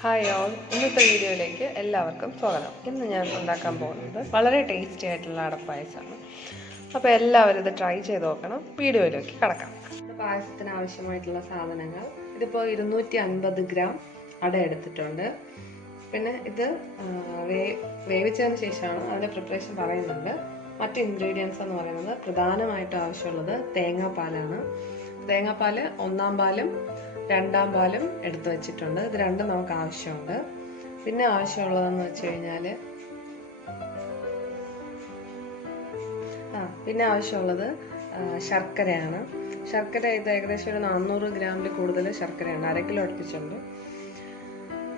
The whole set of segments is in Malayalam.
ഹായ് ഓൾ, ഇന്നത്തെ വീഡിയോയിലേക്ക് എല്ലാവർക്കും സ്വാഗതം. ഇന്ന് ഞാൻ ഉണ്ടാക്കാൻ പോകുന്നത് വളരെ ടേസ്റ്റി ആയിട്ടുള്ള അടപ്പായസമാണ്. അപ്പോൾ എല്ലാവരും ഇത് ട്രൈ ചെയ്ത് നോക്കണം. വീഡിയോയിലേക്ക് കടക്കാം. പായസത്തിന് ആവശ്യമായിട്ടുള്ള സാധനങ്ങൾ, ഇതിപ്പോൾ 250 ഗ്രാം അട എടുത്തിട്ടുണ്ട്. പിന്നെ ഇത് വേവിച്ചതിന് ശേഷമാണ് അതിൻ്റെ പ്രിപ്പറേഷൻ പറയുന്നുണ്ട്. മറ്റ് ഇൻഗ്രീഡിയൻസ് എന്ന് പറയുന്നത് പ്രധാനമായിട്ടും ആവശ്യമുള്ളത് തേങ്ങാപ്പാലാണ്. തേങ്ങാപ്പാൽ 1-ാം പാലും 2-ാം പാലും എടുത്തു വെച്ചിട്ടുണ്ട്. ഇത് രണ്ടും നമുക്ക് ആവശ്യമുണ്ട്. പിന്നെ ആവശ്യമുള്ളതെന്ന് വെച്ച് കഴിഞ്ഞാൽ പിന്നെ ആവശ്യമുള്ളത് ശർക്കരയാണ്. ശർക്കര ഇത് ഏകദേശം ഒരു 400 ഗ്രാമിൽ കൂടുതൽ ശർക്കരയുണ്ട്, 1/2 കിലോ അടുപ്പിച്ചുണ്ട്.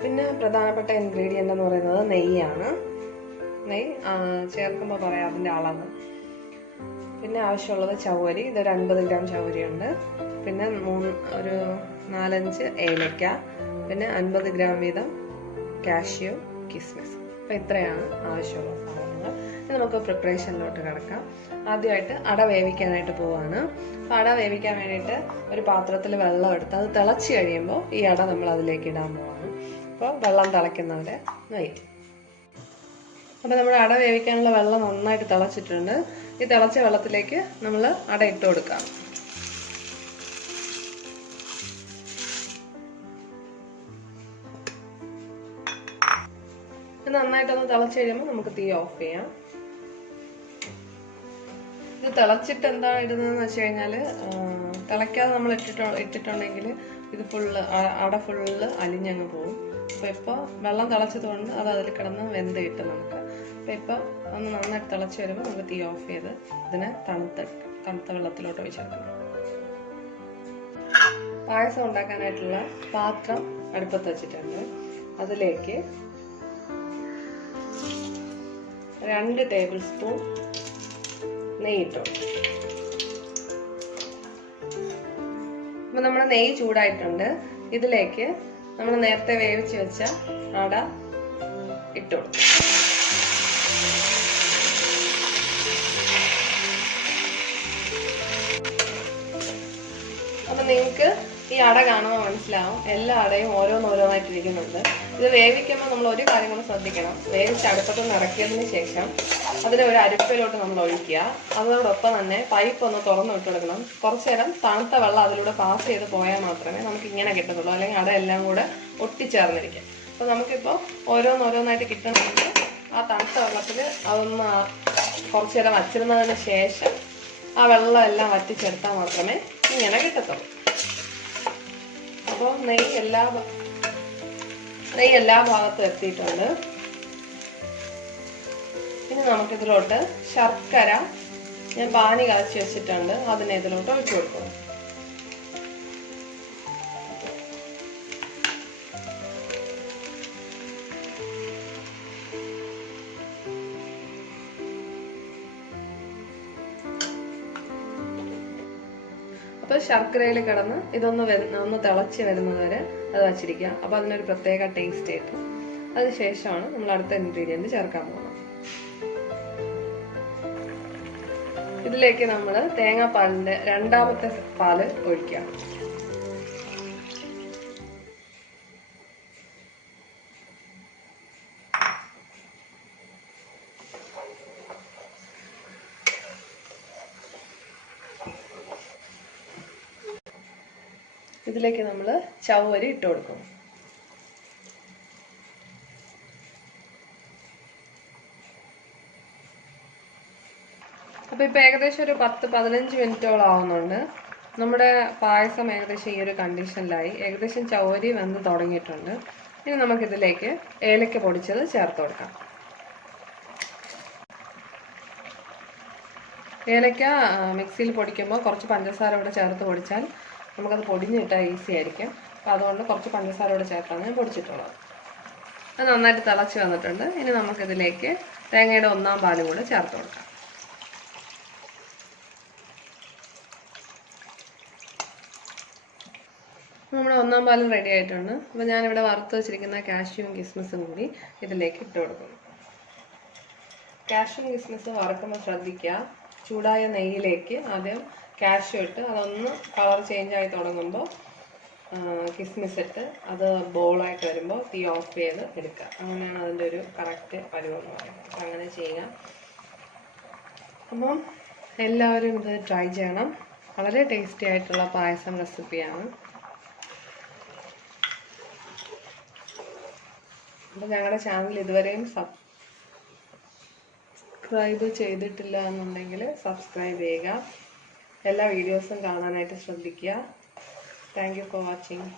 പിന്നെ പ്രധാനപ്പെട്ട ഇൻഗ്രീഡിയൻ്റ് എന്ന് പറയുന്നത് നെയ്യാണ്. നെയ്യ് ചേർക്കുമ്പോൾ പറയാം അതിൻ്റെ അളവ്. പിന്നെ ആവശ്യമുള്ളത് ചവ്വരി, ഇതൊരു 50 ഗ്രാം ചവ്വരിയുണ്ട്. പിന്നെ ഒരു 4-5 ഏലക്ക, പിന്നെ 50 ഗ്രാം വീതം കാഷ്യൂ, കിസ്മിസ്. അപ്പോൾ ഇത്രയാണ് ആവശ്യമുള്ള സാധനങ്ങൾ. ഇനി നമുക്ക് പ്രിപ്പറേഷനിലോട്ട് കിടക്കാം. ആദ്യമായിട്ട് അട വേവിക്കാനായിട്ട് പോവാണ്. അപ്പോൾ അട വേവിക്കാൻ വേണ്ടിയിട്ട് ഒരു പാത്രത്തിൽ വെള്ളം എടുത്ത് അത് തിളച്ച് കഴിയുമ്പോൾ ഈ അട നമ്മൾ അതിലേക്ക് ഇടാൻ പോവാണ്. അപ്പോൾ വെള്ളം തിളയ്ക്കുന്നവരെ വെയിറ്റ്. അപ്പോൾ നമ്മുടെ അട വേവിക്കാനുള്ള വെള്ളം നന്നായിട്ട് തിളച്ചിട്ടുണ്ട്. ഈ തിളച്ച വെള്ളത്തിലേക്ക് നമ്മൾ അട ഇട്ട് കൊടുക്കാം. ഇത് നന്നായിട്ടൊന്ന് തിളച്ച് കഴിയുമ്പോൾ നമുക്ക് തീ ഓഫ് ചെയ്യാം. ഇത് തിളച്ചിട്ട് എന്താ ഇടുന്നതെന്ന് വെച്ച് കഴിഞ്ഞാൽ, തിളയ്ക്കാതെ നമ്മൾ ഇട്ടിട്ടുണ്ടെങ്കിൽ ഇത് അട ഫുള്ള് അലിഞ്ഞങ്ങ് പോകും. അപ്പോൾ ഇപ്പോൾ വെള്ളം തിളച്ചതുകൊണ്ട് അത് അതിൽ കിടന്ന് വെന്ത് കിട്ടും നമുക്ക്. അപ്പോൾ ഇപ്പോൾ ഒന്ന് നന്നായിട്ട് തിളച്ച് വരുമ്പോൾ നമുക്ക് തീ ഓഫ് ചെയ്ത് ഇതിനെ തണുത്ത വെള്ളത്തിലോട്ട് ഒഴിച്ചെടുക്കണം. പായസം ഉണ്ടാക്കാനായിട്ടുള്ള പാത്രം അടുപ്പത്ത് വെച്ചിട്ടുണ്ട്. അതിലേക്ക് 2 ടേബിൾ സ്പൂൺ നെയ്യിട്ടു. അപ്പോൾ നമ്മുടെ നെയ്യ് ചൂടായിട്ടുണ്ട്. ഇതിലേക്ക് നമ്മൾ നേരത്തെ വേവിച്ച് വെച്ച അട ഇട്ടു കൊടുക്കും. അപ്പം നിങ്ങൾക്ക് ഈ അട കാണുമ്പോൾ മനസ്സിലാവും, എല്ലാ അടയും ഓരോന്നോരോന്നായിട്ട് ഇരിക്കുന്നുണ്ട്. ഇത് വേവിക്കുമ്പോൾ നമ്മൾ ഒരു കാര്യം കൂടെ ശ്രദ്ധിക്കണം. വേവിച്ച് അടുപ്പത്ത് നിന്ന് ഇറക്കിയതിന് ശേഷം അതിനെ ഒരു അരിപ്പയിലോട്ട് നമ്മൾ ഒഴിക്കുക. അതോടൊപ്പം തന്നെ പൈപ്പ് ഒന്ന് തുറന്നു വിട്ട് കൊടുക്കണം. കുറച്ചു നേരം തണുത്ത വെള്ളം അതിലൂടെ പാസ് ചെയ്ത് പോയാൽ മാത്രമേ നമുക്ക് ഇങ്ങനെ കിട്ടത്തുള്ളൂ. അല്ലെങ്കിൽ അട എല്ലാം കൂടെ ഒട്ടിച്ചേർന്നിരിക്കും. അപ്പോൾ നമുക്കിപ്പോൾ ഓരോന്നോരോന്നായിട്ട് കിട്ടണമെങ്കിൽ ആ തണുത്ത വെള്ളത്തിൽ അതൊന്ന് കുറച്ചു നേരം വച്ചിരുന്നതിന് ശേഷം ആ വെള്ളം എല്ലാം വറ്റിച്ചെടുത്താൽ മാത്രമേ ഇങ്ങനെ കിട്ടത്തുള്ളൂ. അപ്പോൾ നെയ്യ് എല്ലാ ഭാഗത്തും എത്തിയിട്ടുണ്ട്. ഇനി നമുക്കിതിലോട്ട് ശർക്കര ഞാൻ പാനി കാച്ചി വെച്ചിട്ടുണ്ട്, അതിനെ ഇതിലോട്ട് ഒഴിച്ചു കൊടുക്കും. അപ്പോൾ ശർക്കരയിൽ കിടന്ന് ഒന്ന് തിളച്ച് വരുന്നത് വരെ അത് വച്ചിരിക്കുക. അപ്പോൾ അതിനൊരു പ്രത്യേക ടേസ്റ്റ് കിട്ടും. അതിനുശേഷമാണ് നമ്മൾ അടുത്ത ഇൻഗ്രീഡിയൻറ്റ് ചേർക്കാൻ പോകുന്നത്. ഇതിലേക്ക് നമ്മൾ തേങ്ങാപ്പാലിൻ്റെ 2-ാമത്തെ പാല് ഒഴിക്കുക. ഇതിലേക്ക് നമ്മൾ ചവ്വരി ഇട്ട് കൊടുക്കും. അപ്പോൾ ഇപ്പോൾ ഏകദേശം ഒരു 10-15 മിനിറ്റോളം ആവുന്നുണ്ട്. നമ്മുടെ പായസം ഏകദേശം ഈ ഒരു കണ്ടീഷനിലായി. ഏകദേശം ചവ്വരി വെന്ത് തുടങ്ങിയിട്ടുണ്ട്. ഇനി നമുക്കിതിലേക്ക് ഏലക്ക പൊടിച്ചത് ചേർത്ത് കൊടുക്കാം. ഏലക്ക മിക്സിയിൽ പൊടിക്കുമ്പോൾ കുറച്ച് പഞ്ചസാര കൂടെ ചേർത്ത് പൊടിച്ചാൽ നമുക്കത് പൊടിഞ്ഞ് കിട്ടാൻ ഈസി ആയിരിക്കും. അപ്പോൾ അതുകൊണ്ട് കുറച്ച് പഞ്ചസാര കൂടെ ചേർത്താണ് ഞാൻ പൊടിച്ചിട്ടുള്ളത്. അത് നന്നായിട്ട് തിളച്ച് വന്നിട്ടുണ്ട്. ഇനി നമുക്കിതിലേക്ക് തേങ്ങയുടെ 1-ാം പാലും കൂടെ ചേർത്ത് കൊടുക്കാം. നമ്മുടെ 1-ാം പാലും റെഡി ആയിട്ടുണ്ട്. അപ്പോൾ ഞാനിവിടെ വറുത്ത് വെച്ചിരിക്കുന്ന കാഷ്യൂവും കിസ്മിസും കൂടി ഇതിലേക്ക് ഇട്ട് കൊടുക്കുന്നു. കാഷ്യൂവും കിസ്മിസും വറുക്കുമ്പോൾ ശ്രദ്ധിക്കുക, ചൂടായ നെയ്യിലേക്ക് ആദ്യം കാഷ്യൂ ഇട്ട് അതൊന്ന് കളർ ചേഞ്ച് ആയി തുടങ്ങുമ്പോൾ കിസ്മിസ് ഇട്ട് അത് ബോളായിട്ട് വരുമ്പോൾ തീ ഓഫ് ചെയ്ത് എടുക്കുക. അങ്ങനെയാണ് അതിൻ്റെ ഒരു കറക്റ്റ് പരുവെന്ന് പറയുന്നത്. അപ്പം അങ്ങനെ ചെയ്യുക. അപ്പം എല്ലാവരും ഇത് ട്രൈ ചെയ്യണം. വളരെ ടേസ്റ്റി ആയിട്ടുള്ള പായസം റെസിപ്പിയാണ്. അപ്പം ഞങ്ങളുടെ ചാനൽ ഇതുവരെയും സബ്സ്ക്രൈബ് ചെയ്തിട്ടില്ല എന്നുണ്ടെങ്കിൽ സബ്സ്ക്രൈബ് ചെയ്യുക. എല്ലാ വീഡിയോസും കാണാനായിട്ട് ശ്രദ്ധിക്കുക. Thank you for watching.